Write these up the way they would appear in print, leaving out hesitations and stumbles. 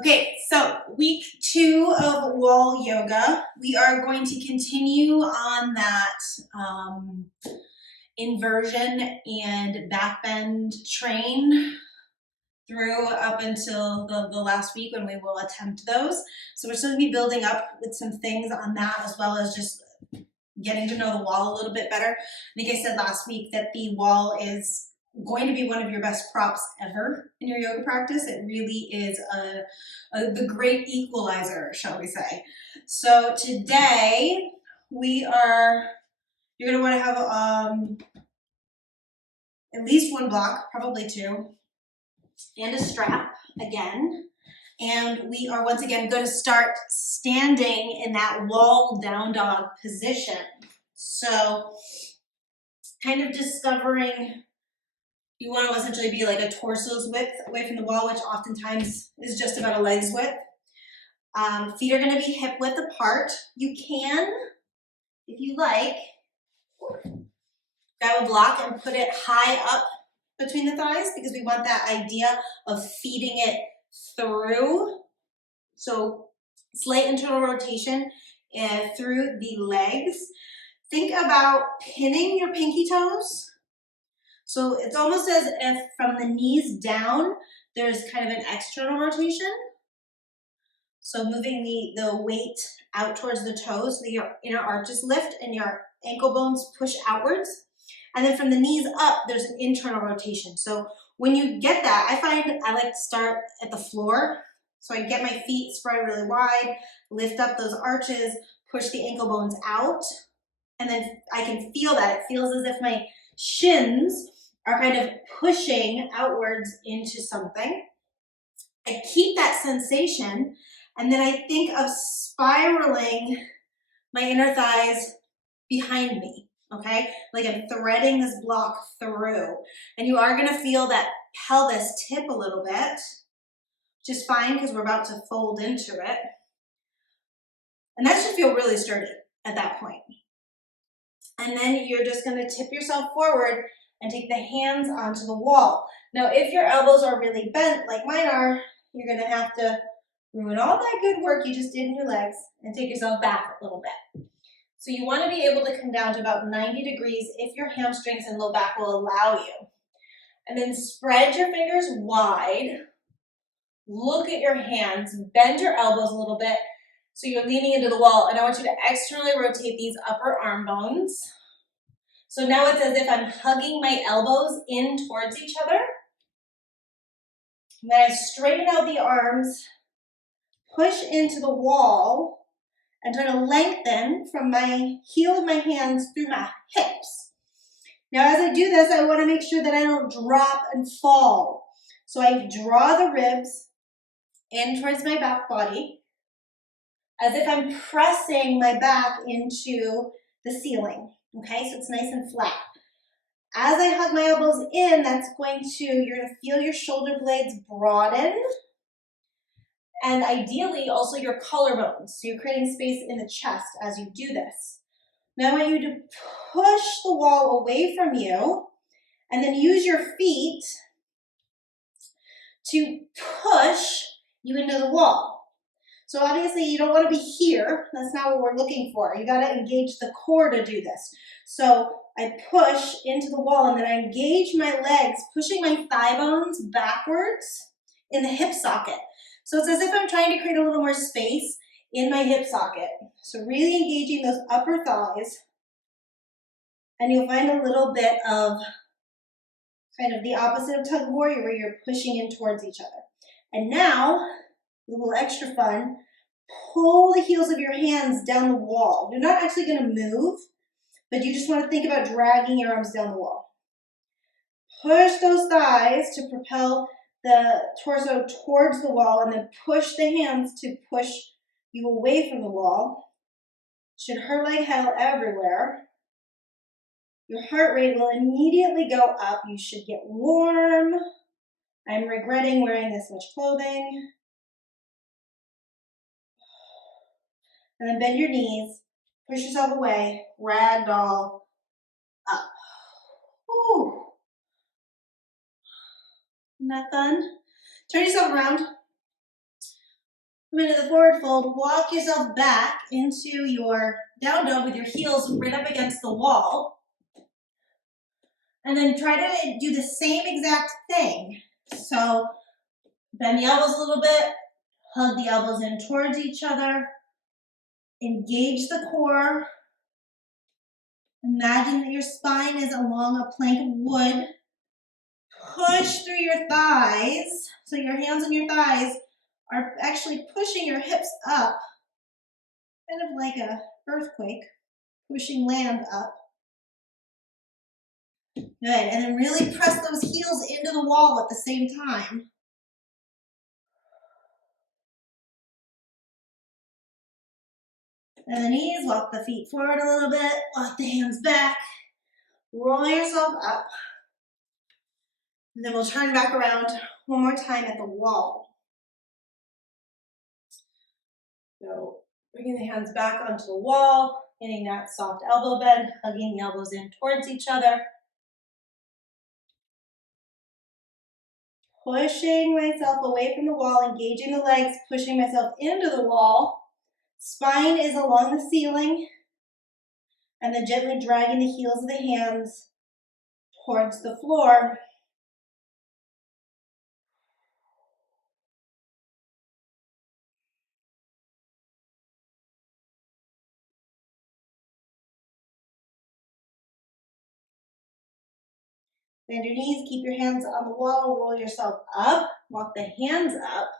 Okay, so week 2 of wall yoga. We are going to continue on that inversion and back bend train through up until the last week when we will attempt those. So we're still going to be building up with some things on that, as well as just getting to know the wall a little bit better. I think I said last week that the wall is going to be one of your best props ever in your yoga practice. It really is the great equalizer, shall we say. So today you're going to want to have at least one block, probably two, and a strap again. And we are once again going to start standing in that wall down dog position. So kind of discovering you want to essentially be like a torso's width away from the wall, which oftentimes is just about a leg's width. Feet are going to be hip width apart. You can, if you like, grab a block and put it high up between the thighs because we want that idea of feeding it through. So slight internal rotation through the legs. Think about pinning your pinky toes. So it's almost as if from the knees down, there's kind of an external rotation. So moving the weight out towards the toes so that your inner arches lift and your ankle bones push outwards. And then from the knees up, there's an internal rotation. So when you get that, I find I like to start at the floor. So I get my feet spread really wide, lift up those arches, push the ankle bones out, and then I can feel that. It feels as if my shins are kind of pushing outwards into something. I keep that sensation, and then I think of spiraling my inner thighs behind me, okay? Like I'm threading this block through. And you are gonna feel that pelvis tip a little bit, which is fine because we're about to fold into it. And that should feel really sturdy at that point. And then you're just gonna tip yourself forward and take the hands onto the wall. Now, if your elbows are really bent like mine are, you're gonna have to ruin all that good work you just did in your legs and take yourself back a little bit. So you wanna be able to come down to about 90 degrees if your hamstrings and low back will allow you. And then spread your fingers wide. Look at your hands, bend your elbows a little bit so you're leaning into the wall. And I want you to externally rotate these upper arm bones. So now it's as if I'm hugging my elbows in towards each other. And then I straighten out the arms, push into the wall, and try to lengthen from my heel of my hands through my hips. Now as I do this, I want to make sure that I don't drop and fall. So I draw the ribs in towards my back body, as if I'm pressing my back into the ceiling. Okay, so it's nice and flat. As I hug my elbows in, you're gonna feel your shoulder blades broaden. And ideally, also your collarbones. So you're creating space in the chest as you do this. Now I want you to push the wall away from you and then use your feet to push you into the wall. So obviously you don't want to be here. That's not what we're looking for. You got to engage the core to do this. So I push into the wall and then I engage my legs, pushing my thigh bones backwards in the hip socket. So it's as if I'm trying to create a little more space in my hip socket. So really engaging those upper thighs. And you'll find a little bit of kind of the opposite of tug of war where you're pushing in towards each other. And now, a little extra fun, pull the heels of your hands down the wall. You're not actually going to move, but you just want to think about dragging your arms down the wall. Push those thighs to propel the torso towards the wall and then push the hands to push you away from the wall. Should hurt like hell everywhere. Your heart rate will immediately go up. You should get warm. I'm regretting wearing this much clothing. And then bend your knees, push yourself away, ragdoll up. Ooh. Isn't that fun? Turn yourself around. Come into the forward fold, walk yourself back into your down dog with your heels right up against the wall. And then try to do the same exact thing. So bend the elbows a little bit, hug the elbows in towards each other, engage the core. Imagine that your spine is along a plank of wood. Push through your thighs. So your hands on your thighs are actually pushing your hips up, kind of like a earthquake, pushing land up. Good, and then really press those heels into the wall at the same time. And the knees, walk the feet forward a little bit, walk the hands back, roll yourself up. And then we'll turn back around one more time at the wall. So bringing the hands back onto the wall, getting that soft elbow bend, hugging the elbows in towards each other. Pushing myself away from the wall, engaging the legs, pushing myself into the wall. Spine is along the ceiling. And then gently dragging the heels of the hands towards the floor. Bend your knees, keep your hands on the wall, roll yourself up, walk the hands up.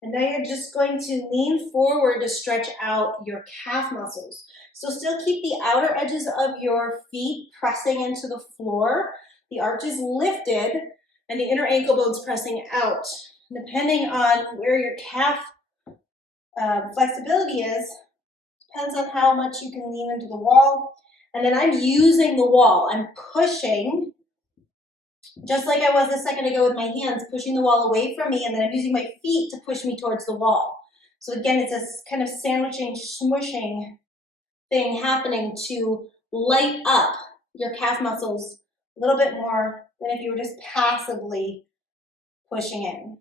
And now you're just going to lean forward to stretch out your calf muscles. So still keep the outer edges of your feet pressing into the floor, the arch is lifted, and the inner ankle bones pressing out. Depending on where your calf flexibility is, depends on how much you can lean into the wall. And then I'm using the wall. I'm pushing, just like I was a second ago with my hands, pushing the wall away from me, and then I'm using my feet to push me towards the wall. So again, it's a kind of sandwiching, smushing thing happening to light up your calf muscles a little bit more than if you were just passively pushing in.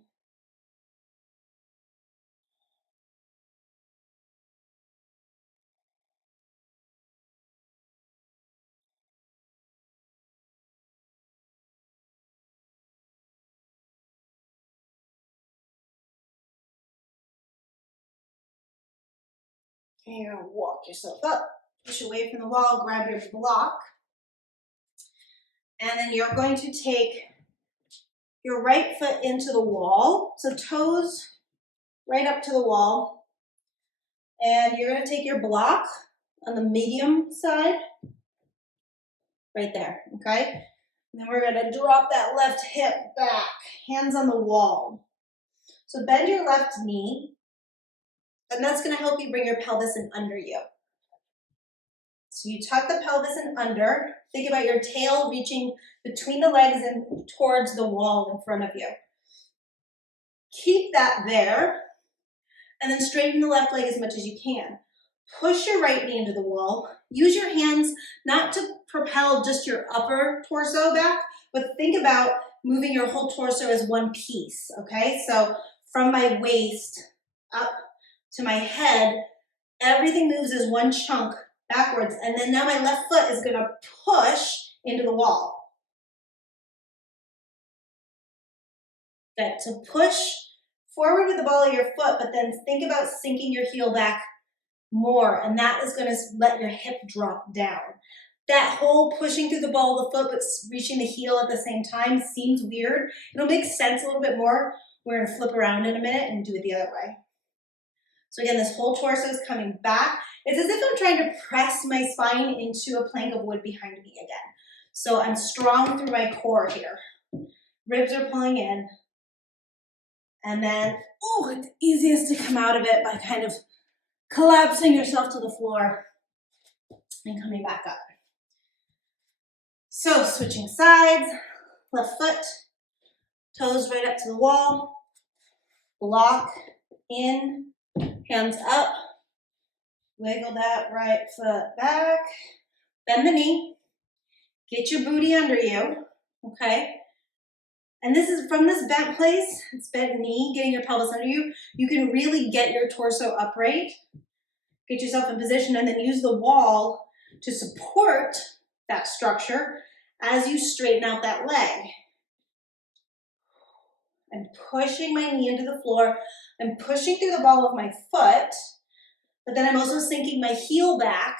And you're gonna walk yourself up, push away from the wall, grab your block. And then you're going to take your right foot into the wall. So toes right up to the wall. And you're gonna take your block on the medium side, right there, okay? And then we're gonna drop that left hip back, hands on the wall. So bend your left knee, and that's gonna help you bring your pelvis in under you. So you tuck the pelvis in under, think about your tail reaching between the legs and towards the wall in front of you. Keep that there, and then straighten the left leg as much as you can. Push your right knee into the wall. Use your hands not to propel just your upper torso back, but think about moving your whole torso as one piece, okay? So from my waist up to my head, everything moves as one chunk backwards, and then now my left foot is gonna push into the wall. Good, so push forward with the ball of your foot, but then think about sinking your heel back more, and that is gonna let your hip drop down. That whole pushing through the ball of the foot but reaching the heel at the same time seems weird. It'll make sense a little bit more. We're gonna flip around in a minute and do it the other way. So again, this whole torso is coming back. It's as if I'm trying to press my spine into a plank of wood behind me again. So I'm strong through my core here. Ribs are pulling in. And then, oh, it's easiest to come out of it by kind of collapsing yourself to the floor and coming back up. So switching sides, left foot, toes right up to the wall, block in, hands up, wiggle that right foot back, bend the knee, get your booty under you, okay? And this is from this bent place, it's bent knee, getting your pelvis under you. You can really get your torso upright, get yourself in position, and then use the wall to support that structure as you straighten out that leg. I'm pushing my knee into the floor. I'm pushing through the ball of my foot, but then I'm also sinking my heel back.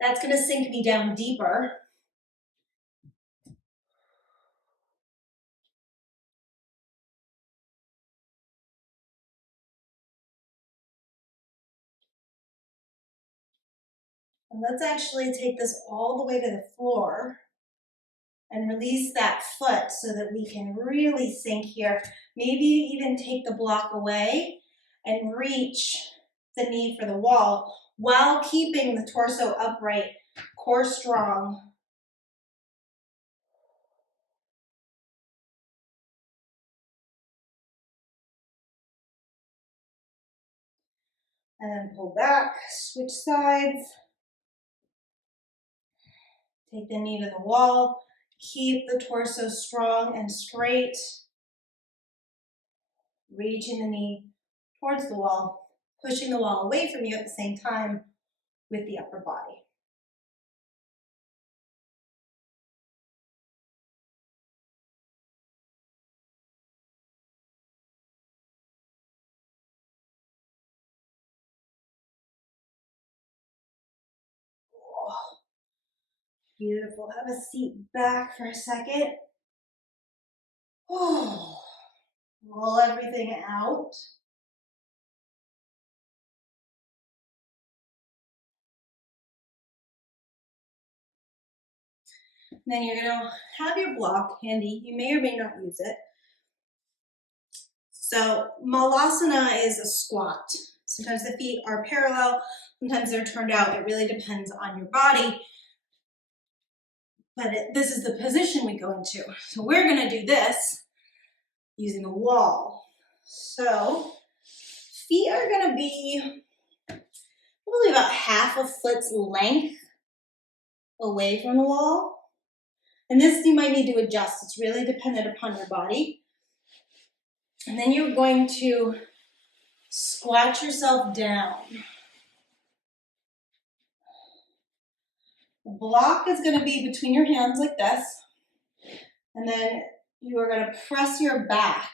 That's going to sink me down deeper. And let's actually take this all the way to the floor and release that foot so that we can really sink here. Maybe even take the block away and reach the knee for the wall while keeping the torso upright, core strong. And then pull back, switch sides. Take the knee to the wall. Keep the torso strong and straight. Reaching the knee towards the wall, pushing the wall away from you at the same time with the upper body. Oh, beautiful. Have a seat back for a second. Oh, roll everything out. Then you're gonna have your block handy. You may or may not use it. So Malasana is a squat. Sometimes the feet are parallel, sometimes they're turned out. It really depends on your body. But this is the position we go into. So we're gonna do this using the wall. So feet are gonna be probably about half a foot's length away from the wall. And this you might need to adjust. It's really dependent upon your body. And then you're going to squat yourself down. The block is going to be between your hands like this. And then you are going to press your back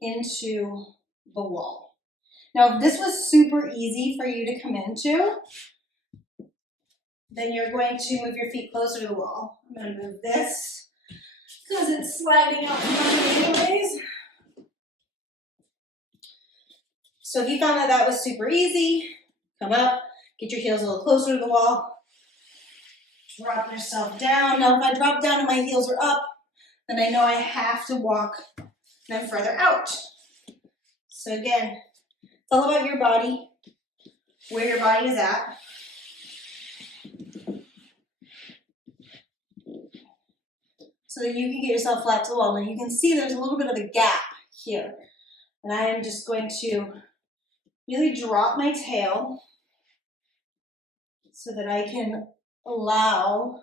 into the wall. Now, if this was super easy for you to come into, then you're going to move your feet closer to the wall. I'm going to move this because it's sliding out from under me anyways. So if you found that was super easy, come up, get your heels a little closer to the wall, drop yourself down. Now if I drop down and my heels are up, then I know I have to walk them further out. So again, it's all about your body, where your body is at. So that you can get yourself flat to the wall. Now you can see there's a little bit of a gap here. And I am just going to really drop my tail so that I can allow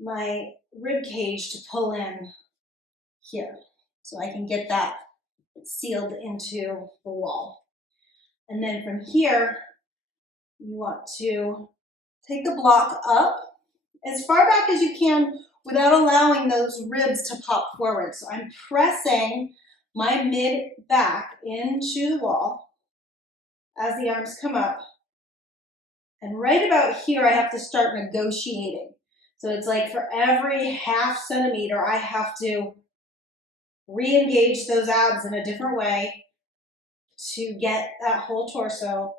my rib cage to pull in here. So I can get that sealed into the wall. And then from here, you want to take the block up as far back as you can without allowing those ribs to pop forward. So I'm pressing my mid back into the wall as the arms come up. And right about here, I have to start negotiating. So it's like for every ½ centimeter, I have to re-engage those abs in a different way to get that whole torso.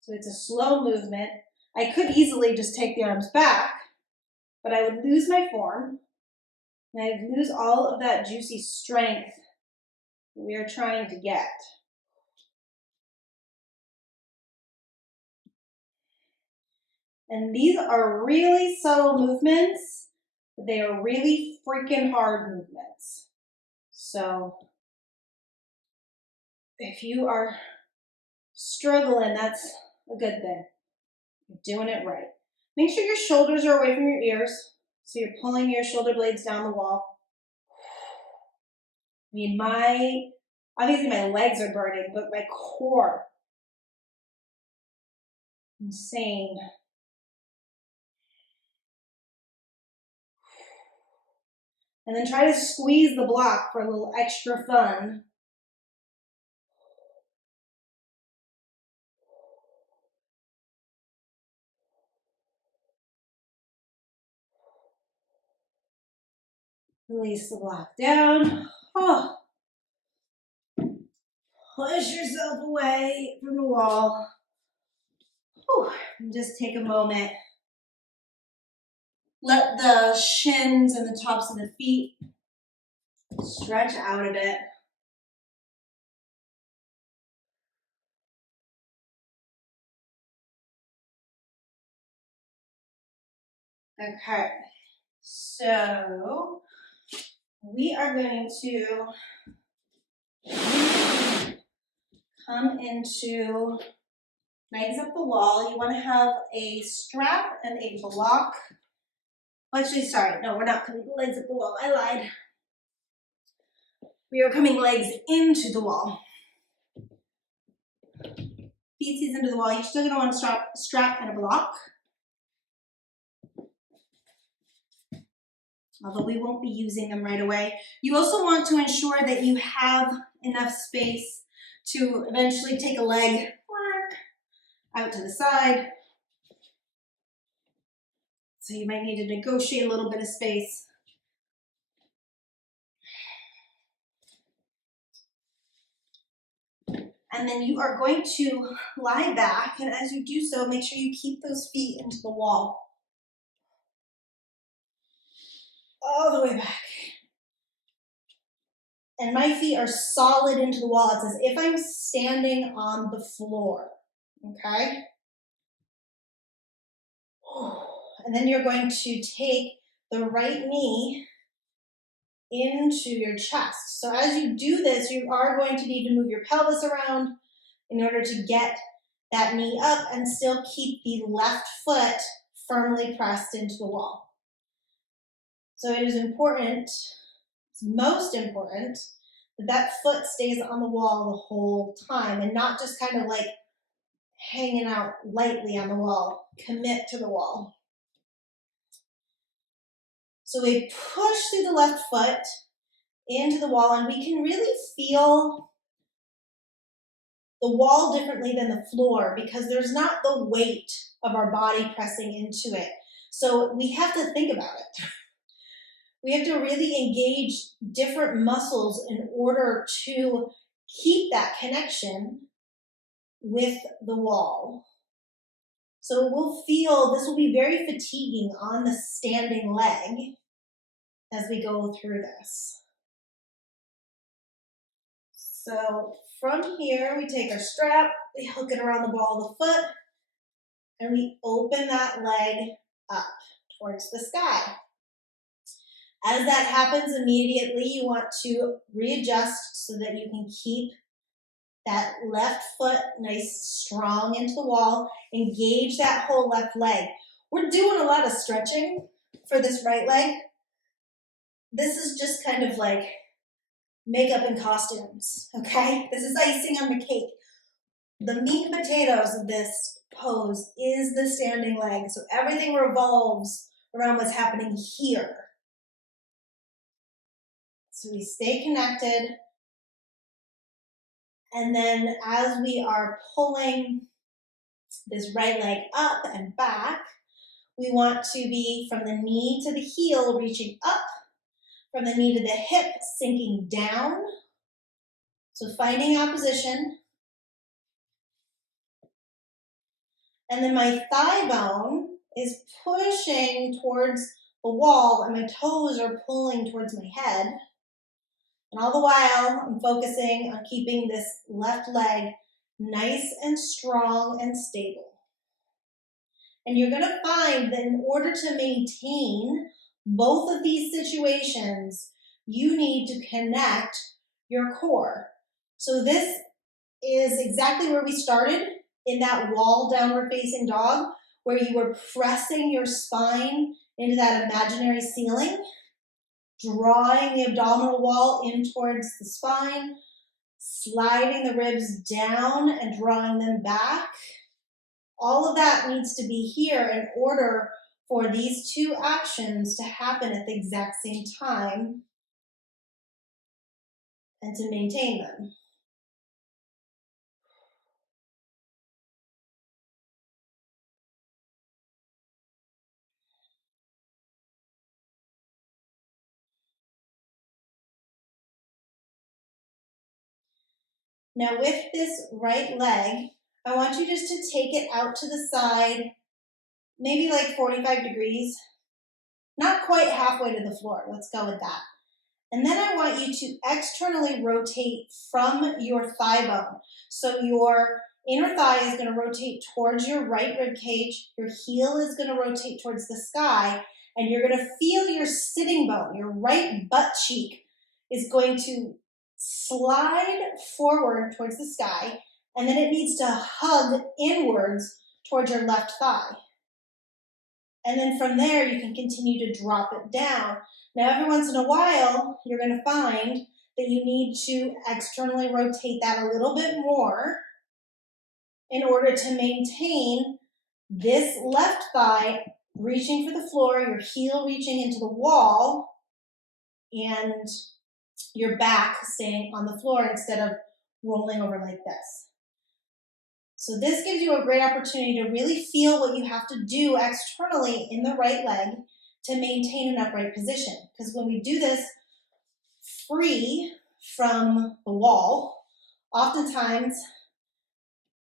So it's a slow movement. I could easily just take the arms back, but I would lose my form and I'd lose all of that juicy strength we are trying to get. And these are really subtle movements, but they are really freaking hard movements. So if you are struggling, that's a good thing. You're doing it right. Make sure your shoulders are away from your ears, so you're pulling your shoulder blades down the wall. mean, obviously my legs are burning, but my core, insane. And then try to squeeze the block for a little extra fun. Release the block down. Oh. Push yourself away from the wall. Whew. And just take a moment. Let the shins and the tops of the feet stretch out a bit. Okay, so we are going to come into legs up the wall. You want to have a strap and a block. Actually, sorry, no, we're not coming legs up the wall. I lied. We are coming legs into the wall. Feetsies into the wall. You're still going to want a strap and a block. Although we won't be using them right away. You also want to ensure that you have enough space to eventually take a leg out to the side. So you might need to negotiate a little bit of space. And then you are going to lie back, and as you do so, make sure you keep those feet into the wall. All the way back. And my feet are solid into the wall. It's as if I'm standing on the floor, okay? And then you're going to take the right knee into your chest. So as you do this, you are going to need to move your pelvis around in order to get that knee up and still keep the left foot firmly pressed into the wall. So it is important, it's most important, that that foot stays on the wall the whole time and not just kind of like hanging out lightly on the wall. Commit to the wall. So we push through the left foot into the wall, and we can really feel the wall differently than the floor because there's not the weight of our body pressing into it. So we have to think about it. We have to really engage different muscles in order to keep that connection with the wall. So we'll feel this will be very fatiguing on the standing leg as we go through this. So from here, we take our strap, we hook it around the ball of the foot, and we open that leg up towards the sky. As that happens immediately, you want to readjust so that you can keep that left foot nice, strong into the wall. Engage that whole left leg. We're doing a lot of stretching for this right leg. This is just kind of like makeup and costumes, okay? This is icing on the cake. The meat and potatoes of this pose is the standing leg. So everything revolves around what's happening here. So we stay connected. And then as we are pulling this right leg up and back, we want to be from the knee to the heel, reaching up, from the knee to the hip, sinking down. So finding our position. And then my thigh bone is pushing towards the wall and my toes are pulling towards my head. And all the while, I'm focusing on keeping this left leg nice and strong and stable. And you're gonna find that in order to maintain both of these situations, you need to connect your core. So this is exactly where we started in that wall downward facing dog, where you were pressing your spine into that imaginary ceiling. drawing the abdominal wall in towards the spine, sliding the ribs down and drawing them back. All of that needs to be here in order for these two actions to happen at the exact same time and to maintain them. Now with this right leg, I want you just to take it out to the side, maybe like 45 degrees, not quite halfway to the floor. Let's go with that. And then I want you to externally rotate from your thigh bone. So your inner thigh is going to rotate towards your right rib cage, your heel is going to rotate towards the sky, and you're going to feel your sitting bone, your right butt cheek is going to slide forward towards the sky, and then it needs to hug inwards towards your left thigh. And then from there, you can continue to drop it down. Now, every once in a while, you're going to find that you need to externally rotate that a little bit more in order to maintain this left thigh reaching for the floor, your heel reaching into the wall, and your back staying on the floor instead of rolling over like this. So this gives you a great opportunity to really feel what you have to do externally in the right leg to maintain an upright position. Because when we do this free from the wall, oftentimes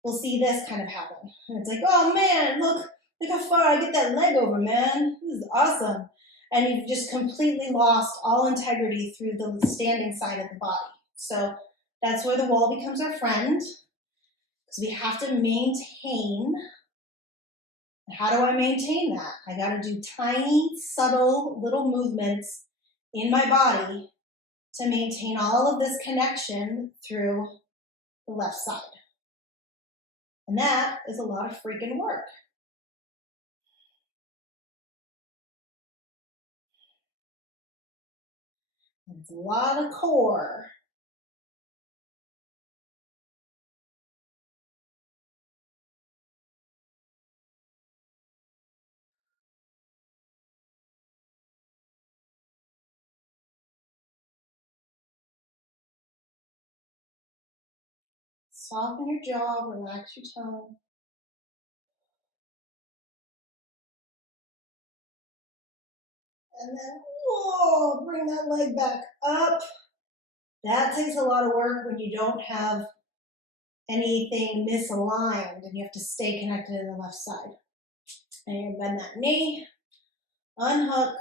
we'll see this kind of happen. And it's like, oh man, look how far I get that leg over, man. This is awesome. And you've just completely lost all integrity through the standing side of the body. So that's where the wall becomes our friend. So we have to maintain. How do I maintain that? I got to do tiny, subtle little movements in my body to maintain all of this connection through the left side. And that is a lot of freaking work. It's a lot of core. Soften your jaw, relax your tongue. And then, whoa, bring that leg back up. That takes a lot of work when you don't have anything misaligned and you have to stay connected in the left side. And you bend that knee, unhook,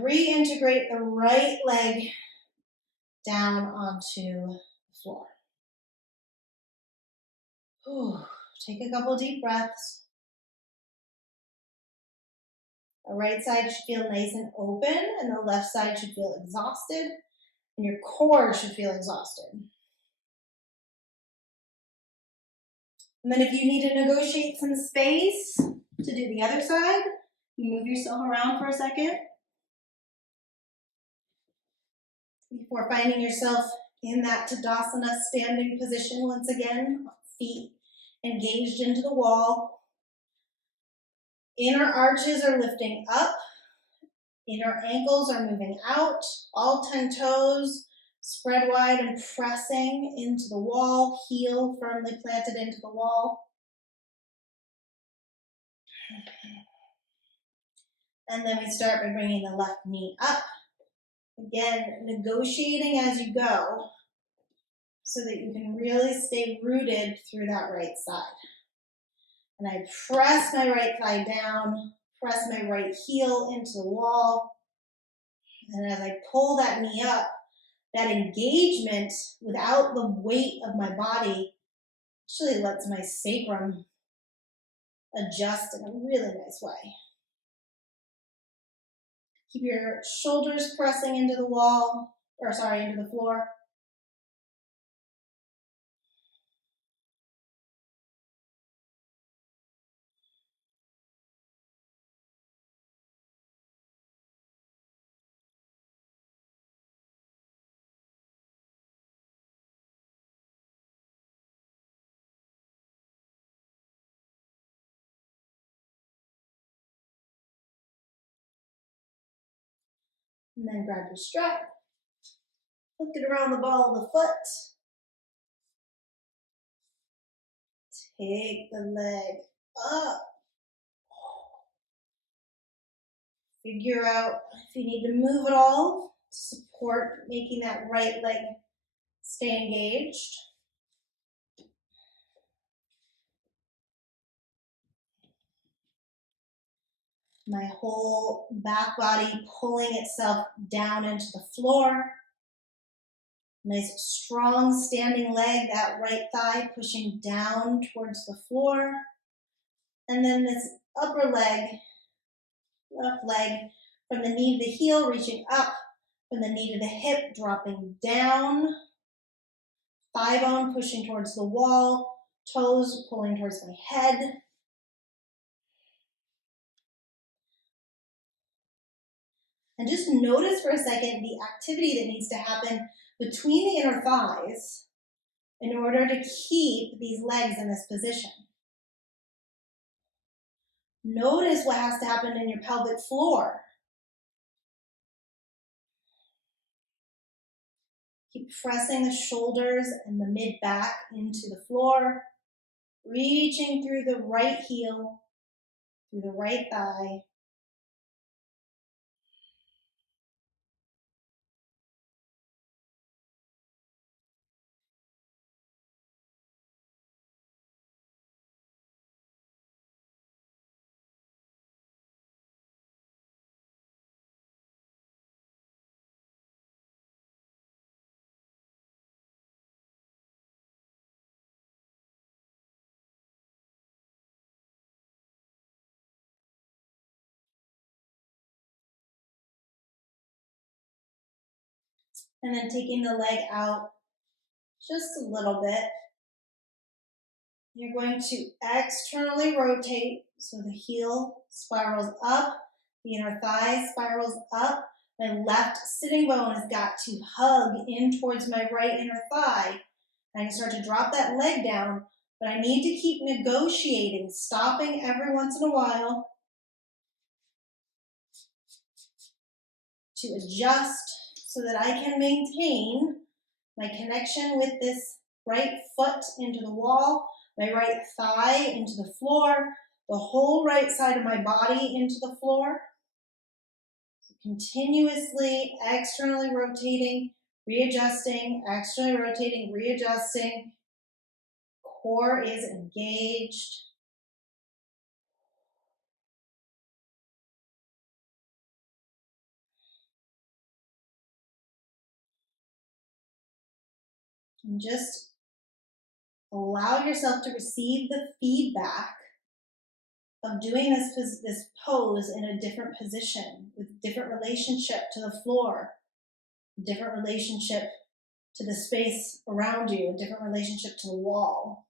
reintegrate the right leg down onto the floor. Take a couple deep breaths. The right side should feel nice and open, and the left side should feel exhausted, and your core should feel exhausted. And then if you need to negotiate some space to do the other side, you move yourself around for a second before finding yourself in that Tadasana standing position once again, feet engaged into the wall. Inner arches are lifting up. Inner ankles are moving out. All 10 toes spread wide and pressing into the wall. Heel firmly planted into the wall. And then we start by bringing the left knee up. Again, negotiating as you go so that you can really stay rooted through that right side. And I press my right thigh down, press my right heel into the wall. And as I pull that knee up, that engagement without the weight of my body actually lets my sacrum adjust in a really nice way. Keep your shoulders pressing into the wall, into the floor. And then grab your strap, hook it around the ball of the foot. Take the leg up. Figure out if you need to move at all to support making that right leg stay engaged. My whole back body pulling itself down into the floor. Nice strong standing leg, that right thigh pushing down towards the floor. And then this upper leg, left leg, from the knee to the heel, reaching up, from the knee to the hip, dropping down. Thigh bone pushing towards the wall, toes pulling towards my head. And just notice for a second the activity that needs to happen between the inner thighs in order to keep these legs in this position. Notice what has to happen in your pelvic floor. Keep pressing the shoulders and the mid-back into the floor, reaching through the right heel, through the right thigh. And then taking the leg out just a little bit. You're going to externally rotate so the heel spirals up, the inner thigh spirals up. My left sitting bone has got to hug in towards my right inner thigh. And I can start to drop that leg down, but I need to keep negotiating, stopping every once in a while to adjust so that I can maintain my connection with this right foot into the wall, my right thigh into the floor, the whole right side of my body into the floor. So continuously, externally rotating, readjusting, externally rotating, readjusting. Core is engaged. And just allow yourself to receive the feedback of doing this pose in a different position, with different relationship to the floor, different relationship to the space around you, a different relationship to the wall.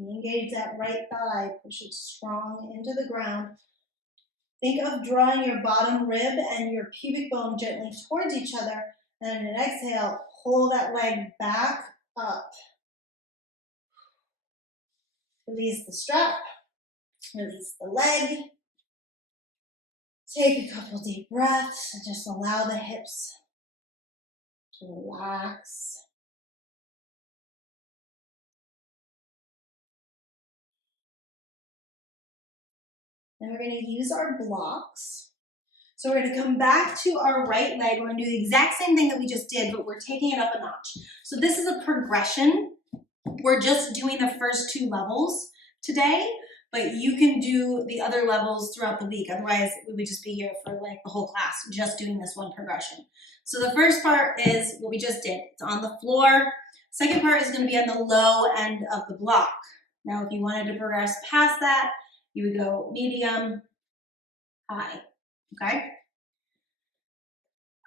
Engage that right thigh, push it strong into the ground. Think of drawing your bottom rib and your pubic bone gently towards each other, and in an exhale, pull that leg back up. Release the strap, release the leg. Take a couple deep breaths and just allow the hips to relax. Then we're going to use our blocks. So we're going to come back to our right leg. We're going to do the exact same thing that we just did, but we're taking it up a notch. So this is a progression. We're just doing the first 2 levels today, but you can do the other levels throughout the week. Otherwise, we would just be here for like the whole class, just doing this one progression. So the first part is what we just did. It's on the floor. Second part is going to be on the low end of the block. Now, if you wanted to progress past that, you would go medium, high, okay?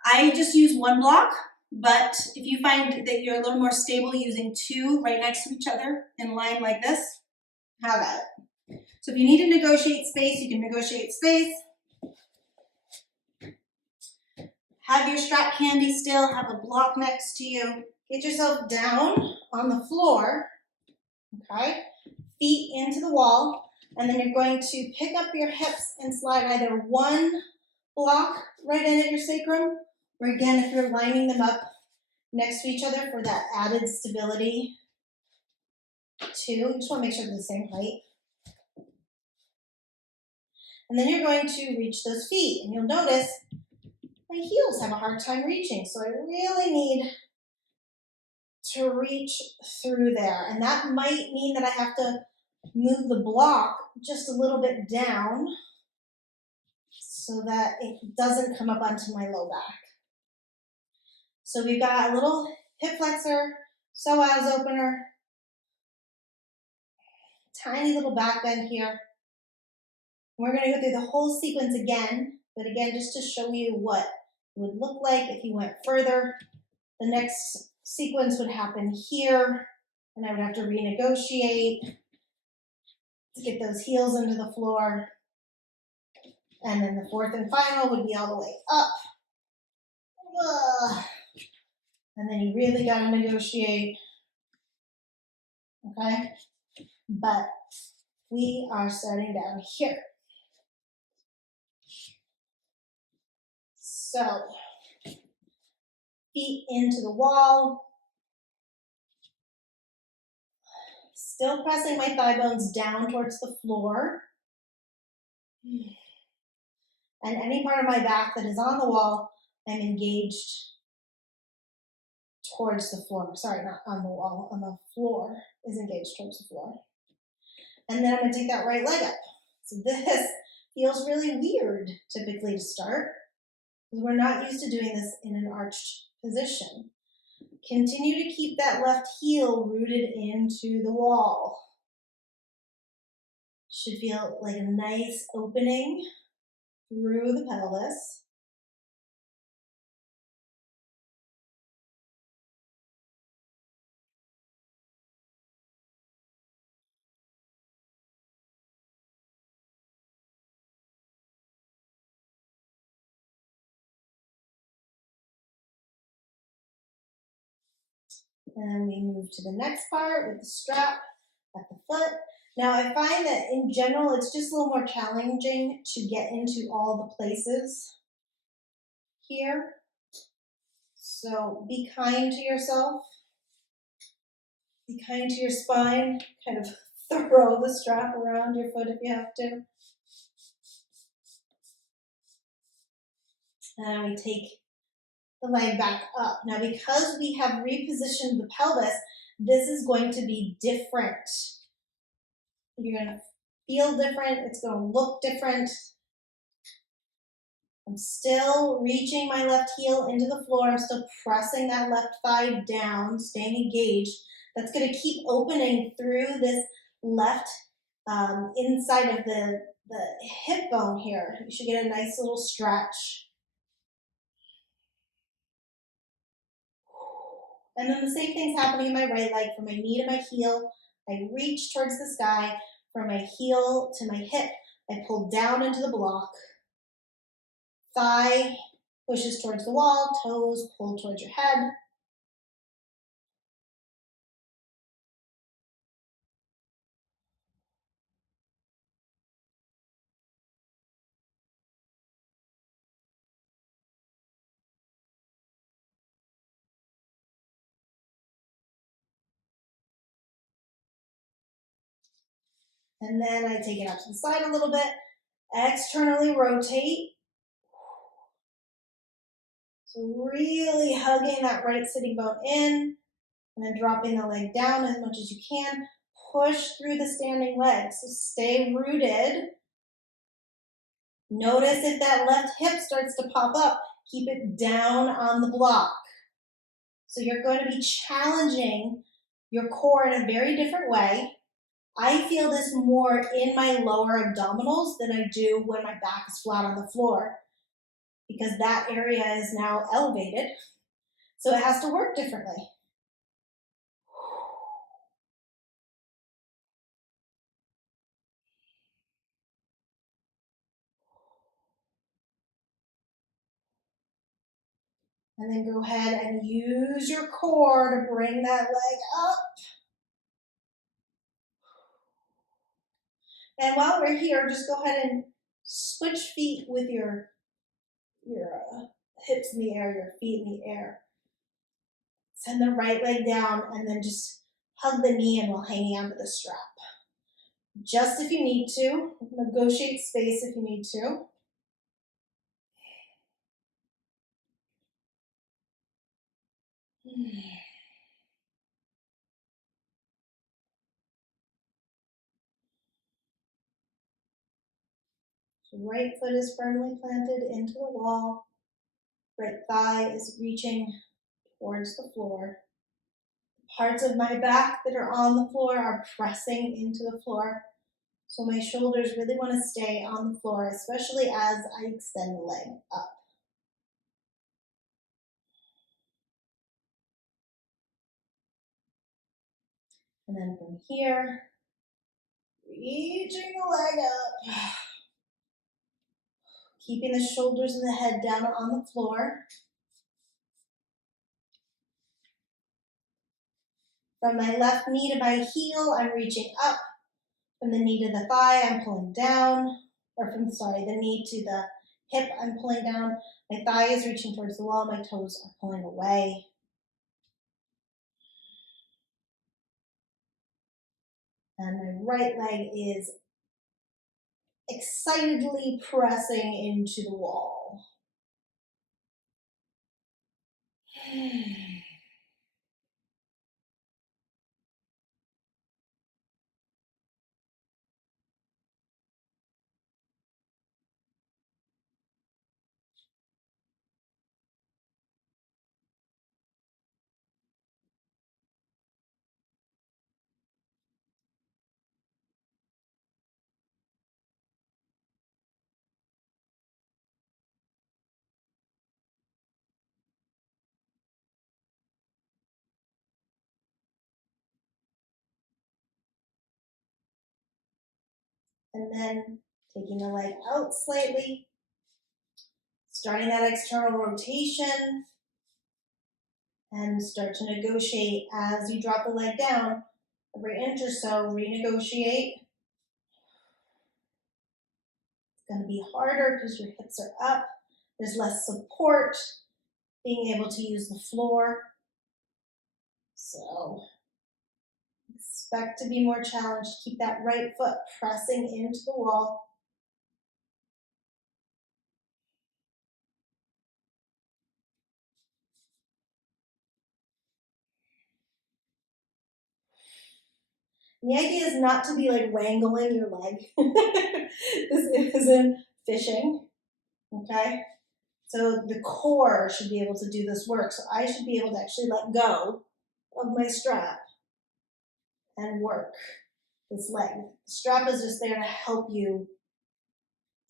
I just use one block. But if you find that you're a little more stable using two right next to each other in line like this, have at it. So if you need to negotiate space, you can negotiate space. Have your strap handy still, have a block next to you. Get yourself down on the floor, okay? Feet into the wall, and then you're going to pick up your hips and slide either one block right in at your sacrum, or again, if you're lining them up next to each other for that added stability too. You just want to make sure they're the same height. And then you're going to reach those feet, and you'll notice my heels have a hard time reaching, so I really need to reach through there. And that might mean that I have to move the block just a little bit down so that it doesn't come up onto my low back. So we've got a little hip flexor, psoas opener, tiny little back bend here. We're going to go through the whole sequence again, but again, just to show you what it would look like if you went further. The next sequence would happen here, and I would have to renegotiate to get those heels into the floor. And then the fourth and final would be all the way up. And then you really got to negotiate, okay? But we are starting down here. So, feet into the wall. Still pressing my thigh bones down towards the floor. And any part of my back that is on the wall, I'm engaged towards the floor. Sorry, not on the wall, on the floor is engaged towards the floor. And then I'm going to take that right leg up. So this feels really weird typically to start, because we're not used to doing this in an arched position. Continue to keep that left heel rooted into the wall. Should feel like a nice opening through the pelvis. And we move to the next part with the strap at the foot. Now I find that in general, it's just a little more challenging to get into all the places here. So be kind to yourself. Be kind to your spine. Kind of throw the strap around your foot if you have to. And we take the leg back up. Now, because we have repositioned the pelvis, this is going to be different. You're going to feel different. It's going to look different. I'm still reaching my left heel into the floor. I'm still pressing that left thigh down, staying engaged. That's going to keep opening through this left inside of the hip bone here. You should get a nice little stretch. And then the same thing's happening in my right leg. From my knee to my heel, I reach towards the sky. From my heel to my hip, I pull down into the block. Thigh pushes towards the wall, toes pull towards your head. And then I take it out to the side a little bit, externally rotate. So really hugging that right sitting bone in, and then dropping the leg down as much as you can. Push through the standing leg, so stay rooted. Notice if that left hip starts to pop up, keep it down on the block. So you're going to be challenging your core in a very different way. I feel this more in my lower abdominals than I do when my back is flat on the floor, because that area is now elevated. So it has to work differently. And then go ahead and use your core to bring that leg up. And while we're here, just go ahead and switch feet with your hips in the air, your feet in the air. Send the right leg down and then just hug the knee in while hanging onto the strap. Just if you need to, negotiate space if you need to. So right foot is firmly planted into the wall. Right thigh is reaching towards the floor. Parts of my back that are on the floor are pressing into the floor. So my shoulders really want to stay on the floor, especially as I extend the leg up. And then from here, reaching the leg up. Keeping the shoulders and the head down on the floor. From my left knee to my heel, I'm reaching up. From the knee to the thigh, I'm pulling down. Or from, the knee to the hip, I'm pulling down. My thigh is reaching towards the wall. My toes are pulling away. And my right leg is excitedly pressing into the wall. And then taking the leg out slightly, starting that external rotation, and start to negotiate as you drop the leg down. Every inch or so, renegotiate. It's going to be harder because your hips are up. There's less support, being able to use the floor. So expect to be more challenged. Keep that right foot pressing into the wall. The idea is not to be like wrangling your leg. This isn't fishing, okay? So the core should be able to do this work. So I should be able to actually let go of my strap and work this leg. The strap is just there to help you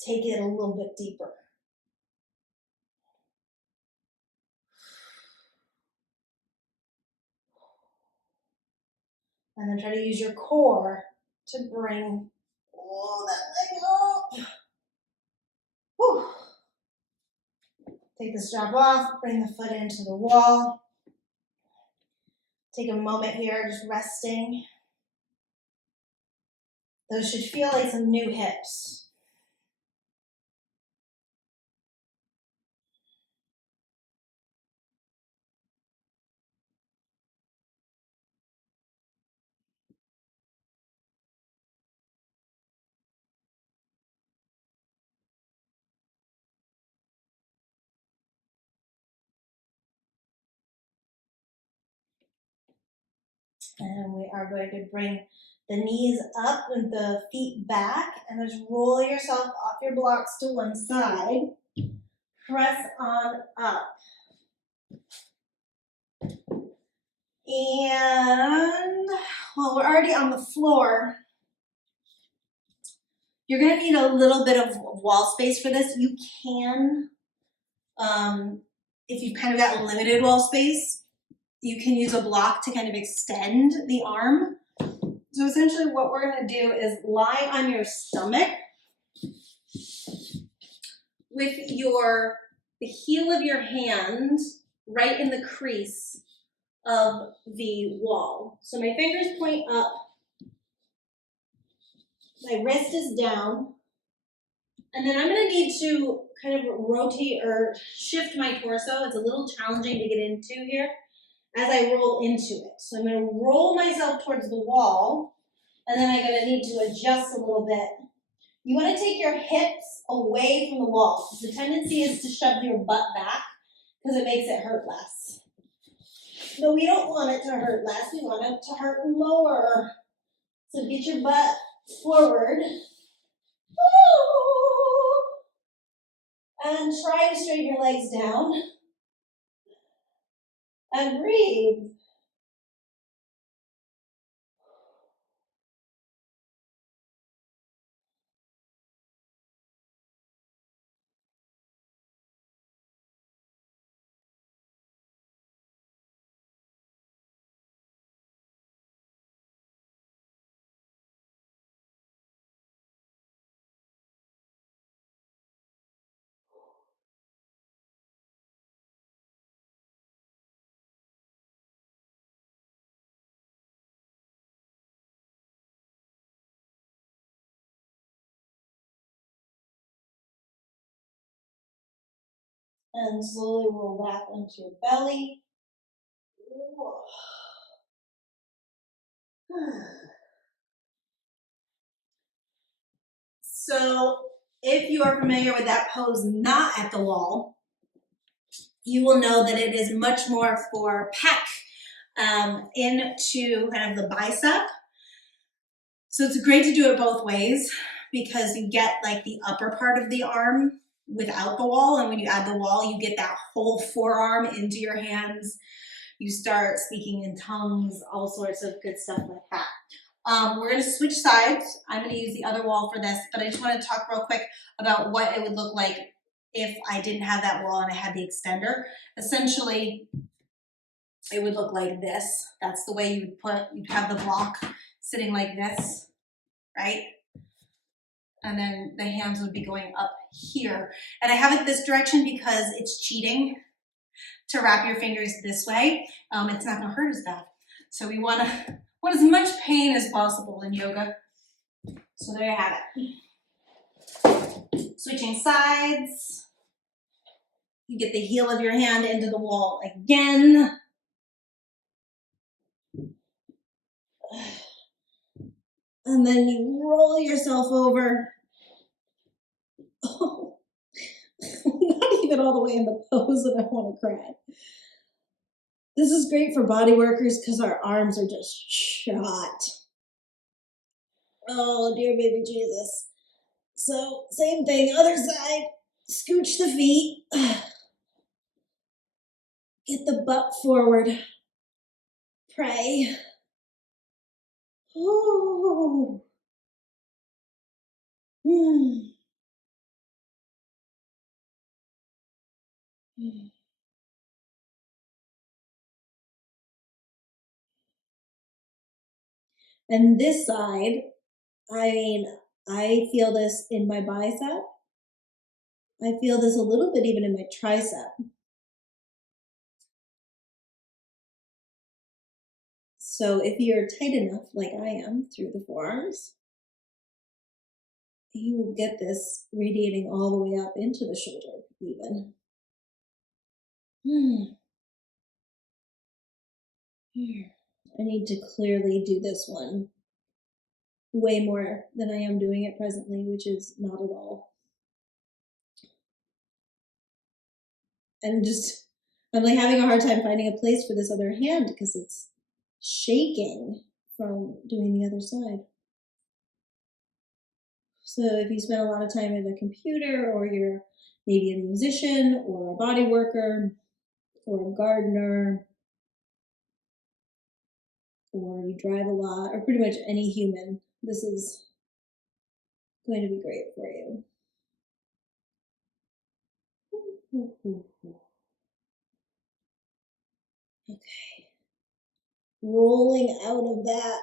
take it a little bit deeper. And then try to use your core to bring that leg up. Whew. Take the strap off, bring the foot into the wall. Take a moment here, just resting. Those should feel like some new hips. And we are going to bring the knees up and the feet back, and just roll yourself off your blocks to one side. Press on up. And well, we're already on the floor. You're going to need a little bit of wall space for this. You can, if you've kind of got limited wall space, you can use a block to kind of extend the arm. So essentially what we're gonna do is lie on your stomach with the heel of your hand right in the crease of the wall. So my fingers point up, my wrist is down, and then I'm gonna need to kind of rotate or shift my torso. It's a little challenging to get into here as I roll into it. So I'm gonna roll myself towards the wall, and then I'm gonna need to adjust a little bit. You wanna take your hips away from the wall, because the tendency is to shove your butt back, because it makes it hurt less. But we don't want it to hurt less, we want it to hurt more. So get your butt forward. And try to straighten your legs down. And breathe. And slowly roll back onto your belly. So if you are familiar with that pose not at the wall, you will know that it is much more for pec into kind of the bicep. So it's great to do it both ways because you get like the upper part of the arm without the wall, and when you add the wall, you get that whole forearm into your hands. You start speaking in tongues, all sorts of good stuff like that. We're gonna switch sides. I'm gonna use the other wall for this, but I just wanna talk real quick about what it would look like if I didn't have that wall and I had the extender. Essentially, it would look like this. That's the way you'd have the block sitting like this, right? And then the hands would be going up here. And I have it this direction because it's cheating to wrap your fingers this way. It's not gonna hurt as bad. So we want as much pain as possible in yoga. So there you have it. Switching sides. You get the heel of your hand into the wall again. And then you roll yourself over. Oh, not even all the way in the pose, and I want to cry. This is great for body workers because our arms are just shot. Oh, dear baby Jesus. So, same thing, other side. Scooch the feet. Get the butt forward. Pray. Oh. And this side, I feel this in my bicep. I feel this a little bit even in my tricep. So if you're tight enough, like I am, through the forearms, you will get this radiating all the way up into the shoulder, even. Here. I need to clearly do this one way more than I am doing it presently, which is not at all. And I'm like having a hard time finding a place for this other hand because it's shaking from doing the other side. So if you spend a lot of time at a computer, or you're maybe a musician or a body worker or a gardener, or you drive a lot, or pretty much any human, this is going to be great for you. Okay. Rolling out of that.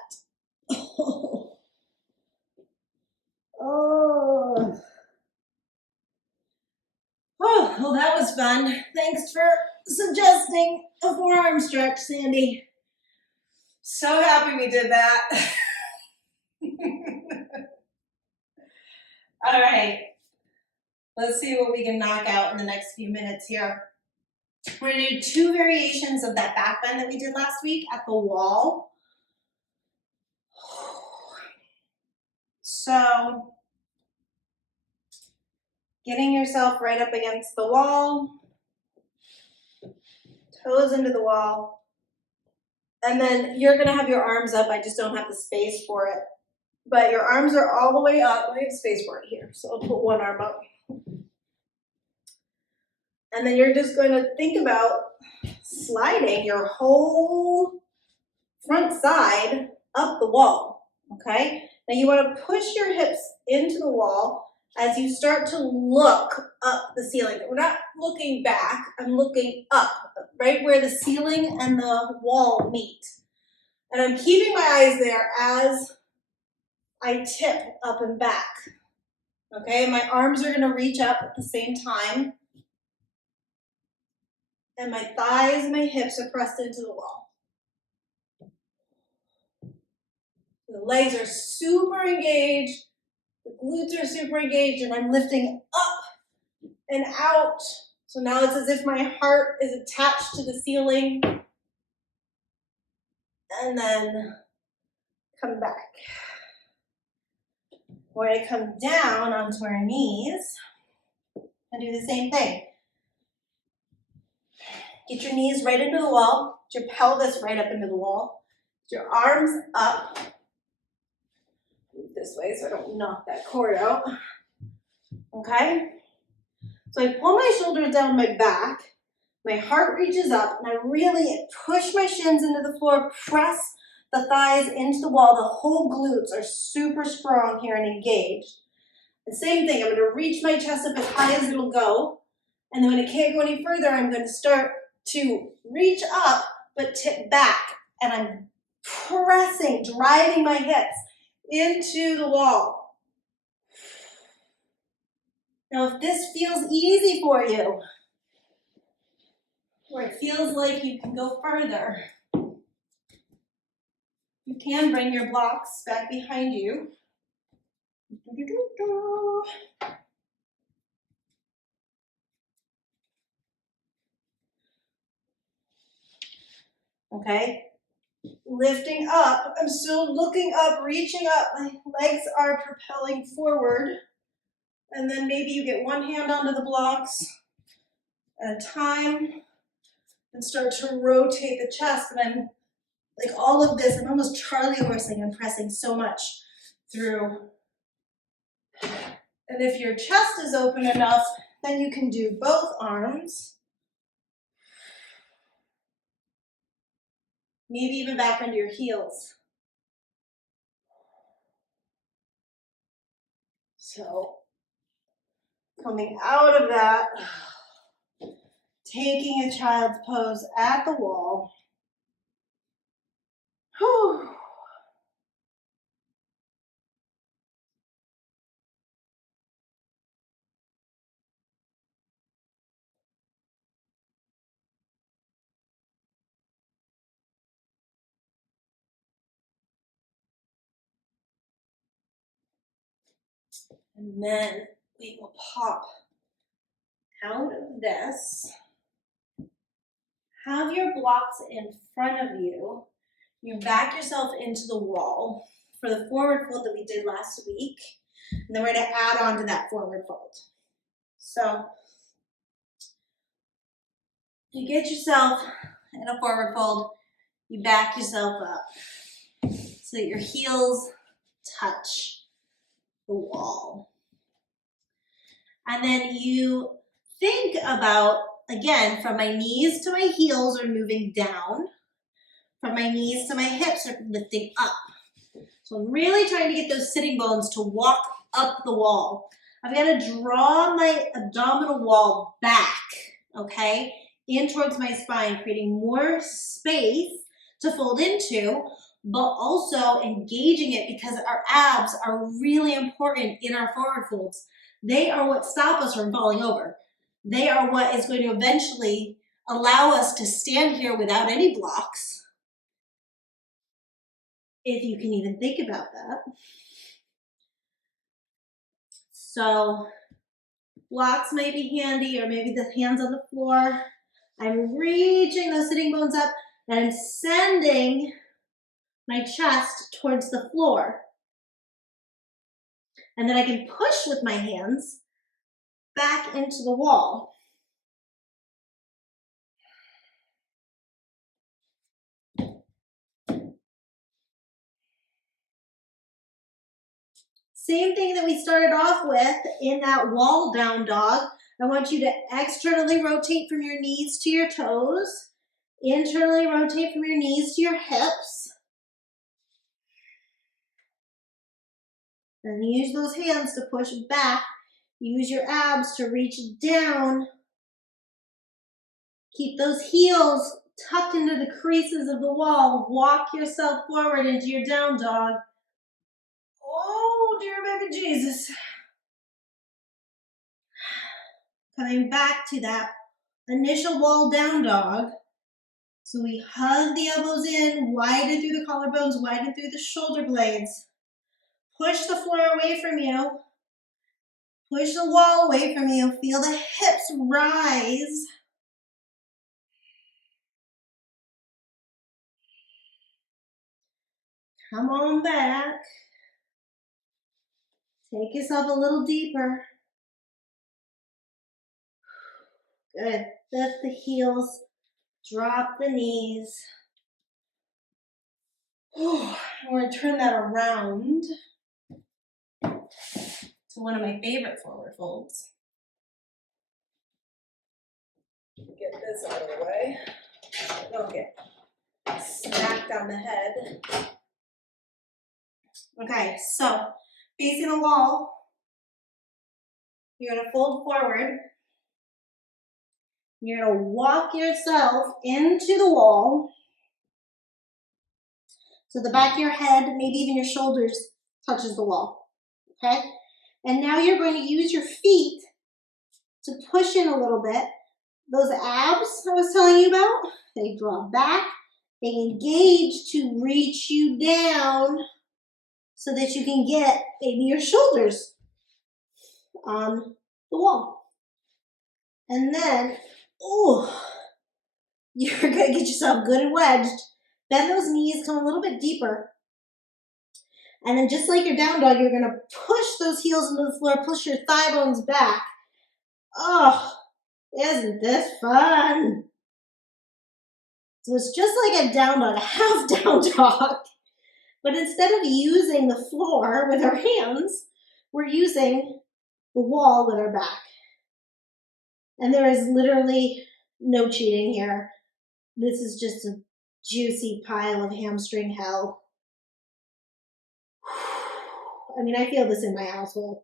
Oh. Oh, well, that was fun. Thanks for suggesting a forearm stretch, Sandy. So happy we did that. All right. Let's see what we can knock out in the next few minutes here. We're going to do 2 variations of that back bend that we did last week at the wall. So, getting yourself right up against the wall, toes into the wall, and then you're going to have your arms up. I just don't have the space for it. But your arms are all the way up. I have space for it here, so I'll put one arm up. And then you're just going to think about sliding your whole front side up the wall, okay? Now you want to push your hips into the wall as you start to look up the ceiling. We're not looking back, I'm looking up, right where the ceiling and the wall meet. And I'm keeping my eyes there as I tip up and back, okay? My arms are gonna reach up at the same time. And my thighs and my hips are pressed into the wall. The legs are super engaged, the glutes are super engaged, and I'm lifting up and out. So now it's as if my heart is attached to the ceiling. And then come back. We're going to come down onto our knees and do the same thing. Get your knees right into the wall, get your pelvis right up into the wall, get your arms up. Move this way so I don't knock that cord out. Okay? So I pull my shoulders down my back, my heart reaches up, and I really push my shins into the floor, press the thighs into the wall. The whole glutes are super strong here and engaged. The same thing, I'm going to reach my chest up as high as it'll go, and then when it can't go any further, I'm going to start to reach up but tip back, and I'm pressing, driving my hips into the wall. Now, if this feels easy for you, or it feels like you can go further, you can bring your blocks back behind you. Okay, lifting up, I'm still looking up, reaching up, my legs are propelling forward, and then maybe you get one hand onto the blocks at a time and start to rotate the chest. And I'm like all of this, I'm almost Charlie horsing, I'm pressing so much through. And if your chest is open enough, then you can do both arms. Maybe even back under your heels. So, coming out of that, taking a child's pose at the wall. Whew. And then we will pop out of this. Have your blocks in front of you. You back yourself into the wall for the forward fold that we did last week. And then we're going to add on to that forward fold. So you get yourself in a forward fold, you back yourself up so that your heels touch the wall. And then you think about, again, from my knees to my heels are moving down. From my knees to my hips are lifting up. So I'm really trying to get those sitting bones to walk up the wall. I've got to draw my abdominal wall back, okay? in towards my spine, creating more space to fold into, but also engaging it because our abs are really important in our forward folds. They are what stop us from falling over. They are what is going to eventually allow us to stand here without any blocks, if you can even think about that. So blocks may be handy, or maybe the hands on the floor. I'm reaching those sitting bones up and I'm sending my chest towards the floor. And then I can push with my hands back into the wall. Same thing that we started off with in that wall down dog. I want you to externally rotate from your knees to your toes. Internally rotate from your knees to your hips. And use those hands to push back. Use your abs to reach down. Keep those heels tucked into the creases of the wall. Walk yourself forward into your down dog. Oh, dear baby Jesus. Coming back to that initial wall down dog. So we hug the elbows in, widen through the collarbones, widen through the shoulder blades. Push the floor away from you. Push the wall away from you. Feel the hips rise. Come on back. Take yourself a little deeper. Good. Lift the heels. Drop the knees. We're going to turn that around to one of my favorite forward folds. Get this out of the way. Don't get smacked on the head. Okay, so facing the wall, you're going to fold forward. You're going to walk yourself into the wall. So the back of your head, maybe even your shoulders, touches the wall. Okay? And now you're going to use your feet to push in a little bit. Those abs I was telling you about, they draw back, they engage to reach you down so that you can get maybe your shoulders on the wall. And then, you're going to get yourself good and wedged. Bend those knees, come a little bit deeper. And then just like your down dog, you're going to push those heels into the floor, push your thigh bones back. Oh, isn't this fun? So it's just like a down dog, a half down dog. But instead of using the floor with our hands, we're using the wall with our back. And there is literally no cheating here. This is just a juicy pile of hamstring hell. I mean, I feel this in my household.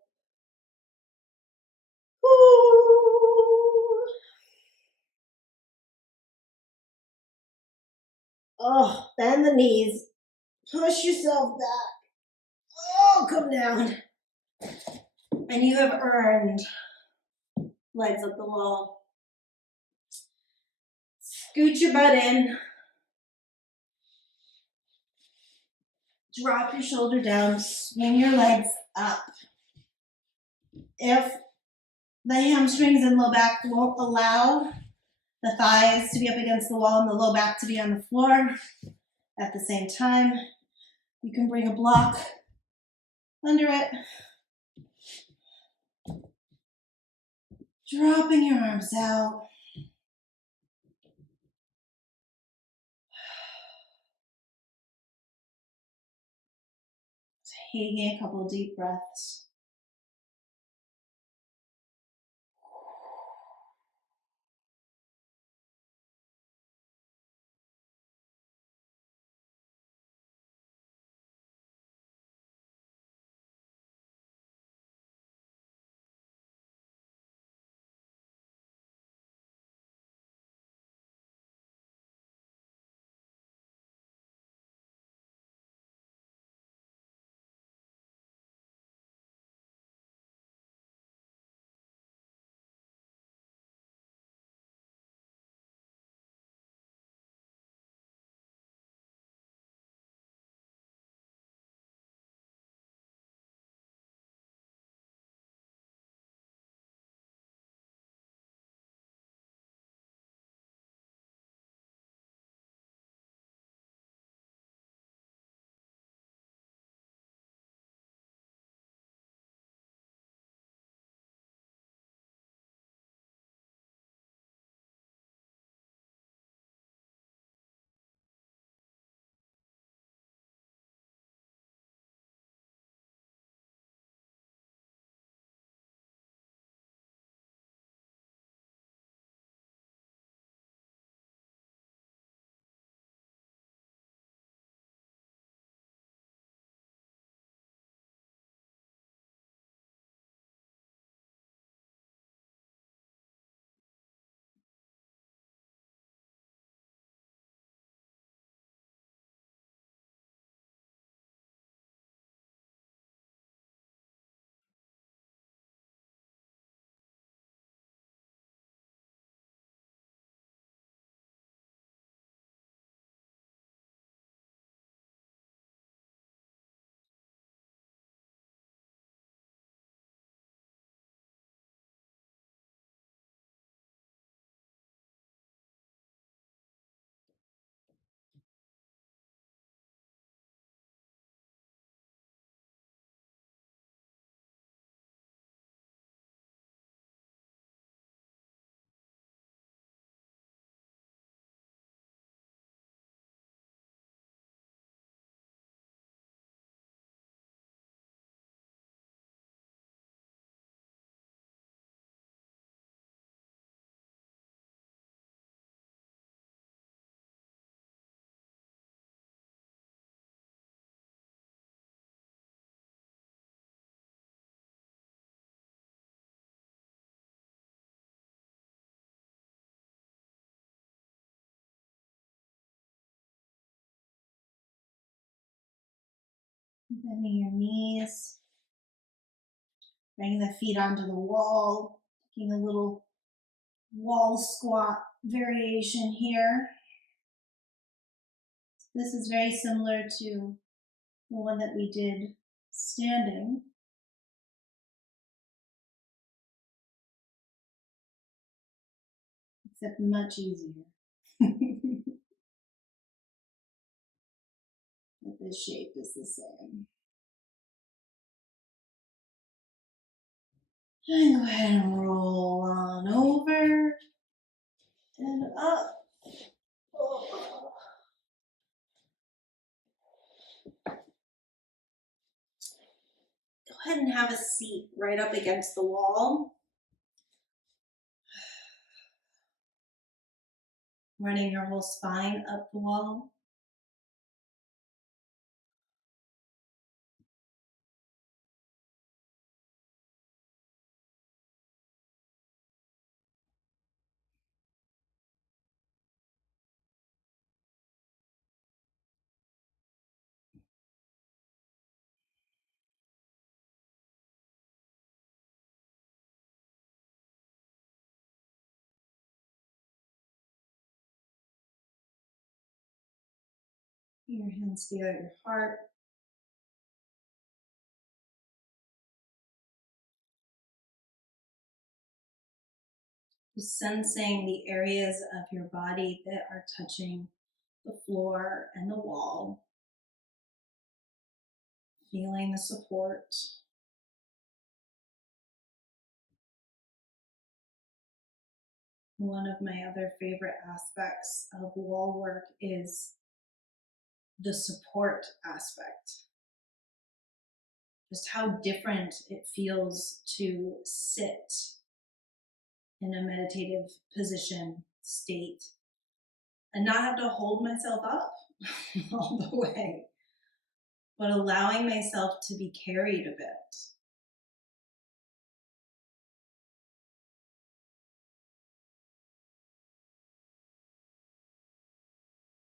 Oh, bend the knees. Push yourself back. Oh, come down. And you have earned legs up the wall. Scoot your butt in. Drop your shoulder down. Swing your legs up. If the hamstrings and low back won't allow the thighs to be up against the wall and the low back to be on the floor at the same time, you can bring a block under it. Dropping your arms out. Taking a couple deep breaths. Bending your knees, bringing the feet onto the wall, taking a little wall squat variation here. This is very similar to the one that we did standing. Except much easier. But the shape is the same. And go ahead and roll on over and up. Oh. Go ahead and have a seat right up against the wall. Running your whole spine up the wall. Your hands stay at your heart. Just sensing the areas of your body that are touching the floor and the wall. Feeling the support. One of my other favorite aspects of wall work is the support aspect. Just how different it feels to sit in a meditative position, state, and not have to hold myself up all the way, but allowing myself to be carried a bit.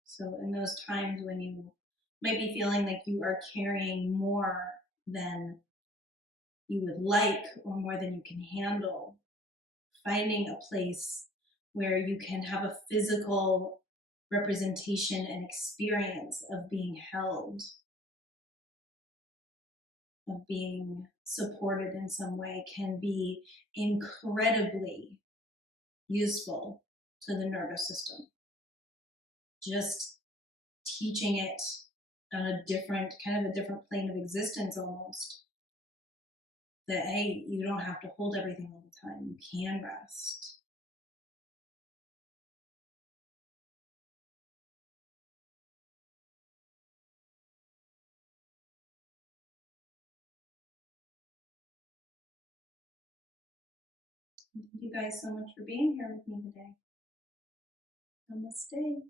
So in those times when you might be feeling like you are carrying more than you would like or more than you can handle, finding a place where you can have a physical representation and experience of being held, of being supported in some way, can be incredibly useful to the nervous system. Just teaching it on a different, kind of a different plane of existence almost. That, hey, you don't have to hold everything all the time. You can rest. Thank you guys so much for being here with me today. Namaste.